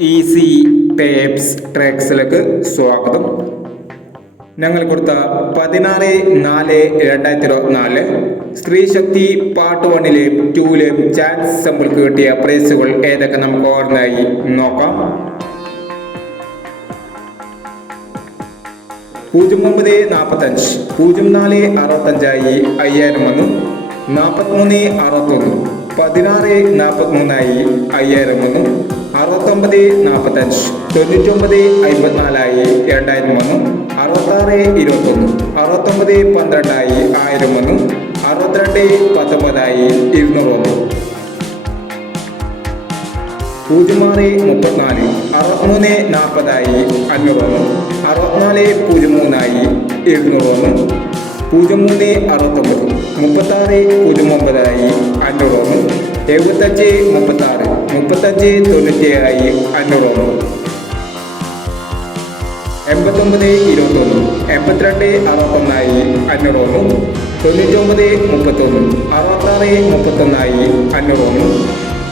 Easy tapes ട്രാക്സിലേക്ക് സ്വാഗതം. ഞങ്ങൾ കൊടുത്ത പതിനാറ് നാല് രണ്ടായിരത്തി ഇരുപത്തിനാല് സ്ത്രീ ശക്തി പാർട്ട് വണ്ണിലെയും ടൂവിലെയും ചാൻസ് സമ്പിൾക്ക് കിട്ടിയ പ്രൈസുകൾ ഏതൊക്കെ നമുക്ക് ഓർമ്മയായി നോക്കാം. പൂജ്യം ഒമ്പത് നാൽപ്പത്തഞ്ച് പൂജ്യം നാല് അറുപത്തഞ്ചായി അയ്യായിരം വന്നു നാൽപ്പത്തിമൂന്ന് അറുപത്തൊന്ന്. പതിനാറ് നാൽപ്പത്തിമൂന്നായി അയ്യായിരം വന്നു അറുപത്തൊമ്പത് നാൽപ്പത്തഞ്ച് തൊണ്ണൂറ്റൊമ്പത് അമ്പത്തിനാലായി രണ്ടായിരം വന്നു അറുപത്താറ് ഇരുപത്തൊന്ന്. അറുപത്തൊമ്പത് പന്ത്രണ്ടായി ആയിരം വന്നു അറുപത്തിരണ്ട് പത്തൊമ്പതായി ഇരുന്നൂറ് വന്നു പൂജ്യം ആറ് മുപ്പത്തിനാല്. അറുപത്തിമൂന്ന് നാൽപ്പതായി അഞ്ഞൂറ് വന്നു അറുപത്തിനാല് പൂജ്യം മൂന്നായി എഴുന്നൂറ് വന്നു പൂജ്യം മൂന്ന് അറുപത്തൊമ്പത്. മുപ്പത്താറ് പൂജ്യം ഒമ്പതായി അഞ്ഞൂറ് വന്നു എഴുപത്തഞ്ച് മുപ്പത്താറ്. മുപ്പത്തഞ്ച് തൊണ്ണൂറ്റിയേഴായി അഞ്ഞൂറ് വന്നു എൺപത്തൊമ്പത് ഇരുപത്തൊന്ന്. എൺപത്തിരണ്ട് അറുപത്തൊന്നായി അഞ്ഞൂറ് വന്നു തൊണ്ണൂറ്റൊമ്പത് മുപ്പത്തൊന്ന്. അറുപത്താറ് മുപ്പത്തൊന്നായി അഞ്ഞൂറ് വന്നു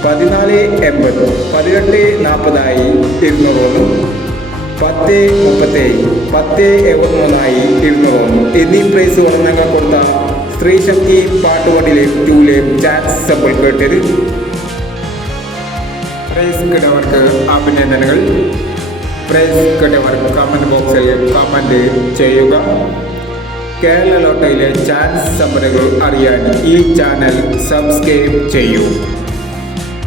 പതിനാല് എൺപത്. പതിനെട്ട് നാൽപ്പതായി ഇരുന്നൂറ് വന്നു പത്ത് മുപ്പത്തേഴ് പത്ത് എഴുപത്തിമൂന്നായി ഇരുന്നൂറ് വന്നു എന്നീ പ്രൈസ് ഞങ്ങൾ കൊടുത്ത സ്ത്രീ ശക്തി പാട്ടുപാടിലെയും ടൂലെ ചാൻസ് കേട്ടത്. പ്രൈസ് കിട്ടവർക്ക് അഭിനന്ദനങ്ങൾ. പ്രൈസ് കിട്ടിയവർ കമന്റ് ബോക്സിൽ കമന്റ് ചെയ്യുക. കേരള ലോട്ടയിലെ ചാൻസ് സമ്മറുകൾ അറിയാൻ ഈ ചാനൽ സബ്സ്ക്രൈബ് ചെയ്യൂ.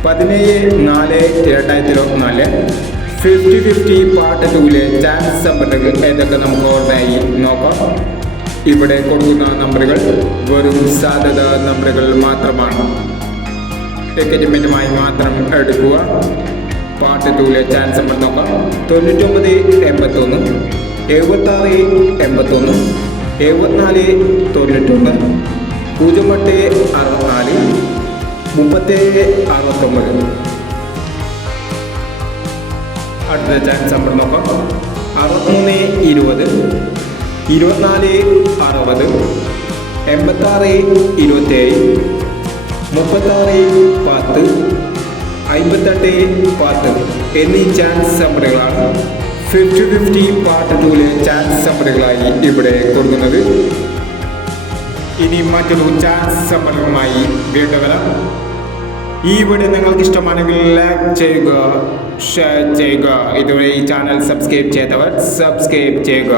പതിനേഴ് നാല് രണ്ടായിരത്തി ഇരുപത്തിനാല് ഫിഫ്റ്റി ഫിഫ്റ്റി പാർട്ട് ടൂവിലെ ചാൻസ് സമ്മറുകൾ ഏതൊക്കെ നമുക്ക് ഓർമ്മയായി നോക്കാം. ഇവിടെ കൊടുക്കുന്ന നമ്പറുകൾ വെറും സാധ്യത നമ്പറുകൾ മാത്രമാണ്. ടിക്കറ്റുമായി മാത്രം എടുക്കുക. പാർട്ട് ടൂവിലെ ചാൻസ് നമ്പർ നോക്കാം. തൊണ്ണൂറ്റൊമ്പത് എൺപത്തൊന്ന് എഴുപത്താറ് എൺപത്തൊന്ന് എഴുപത്തിനാല് തൊണ്ണൂറ്റൊന്ന് പൂജ്യം എട്ട് അറുപത്തിനാല് മുപ്പത്തേഴ് അറുപത്തൊമ്പത്. അടുത്ത ചാൻസ് നമ്മൾ നോക്കാം. അറുപത്തിമൂന്ന് ഇരുപത്. ഇരുപത്തിനാല് അറുപത്. എൺപത്താറ് ഇരുപത്തേഴ്. മുപ്പത്താറ് പത്ത്. അമ്പത്തെട്ട് പത്ത്. എന്നീ ചാൻസ് നമ്പറുകളാണ് ഫിഫ്റ്റി ഫിഫ്റ്റി പാർട്ട് ടൂവിലെ ചാൻസ് നമ്പറുകളായി ഇവിടെ കൊടുക്കുന്നത്. ഇനി മറ്റൊരു ചാൻസ് നമ്പറുമായി വീണ്ടും വരാം. ഈ വീഡിയോ നിങ്ങൾക്ക് ഇഷ്ടമാണെങ്കിൽ ലൈക്ക് ചെയ്യുക ഷെയർ ചെയ്യുക. ഇതുവരെ ഈ ചാനൽ സബ്സ്ക്രൈബ് ചെയ്തവർ സബ്സ്ക്രൈബ് ചെയ്യുക.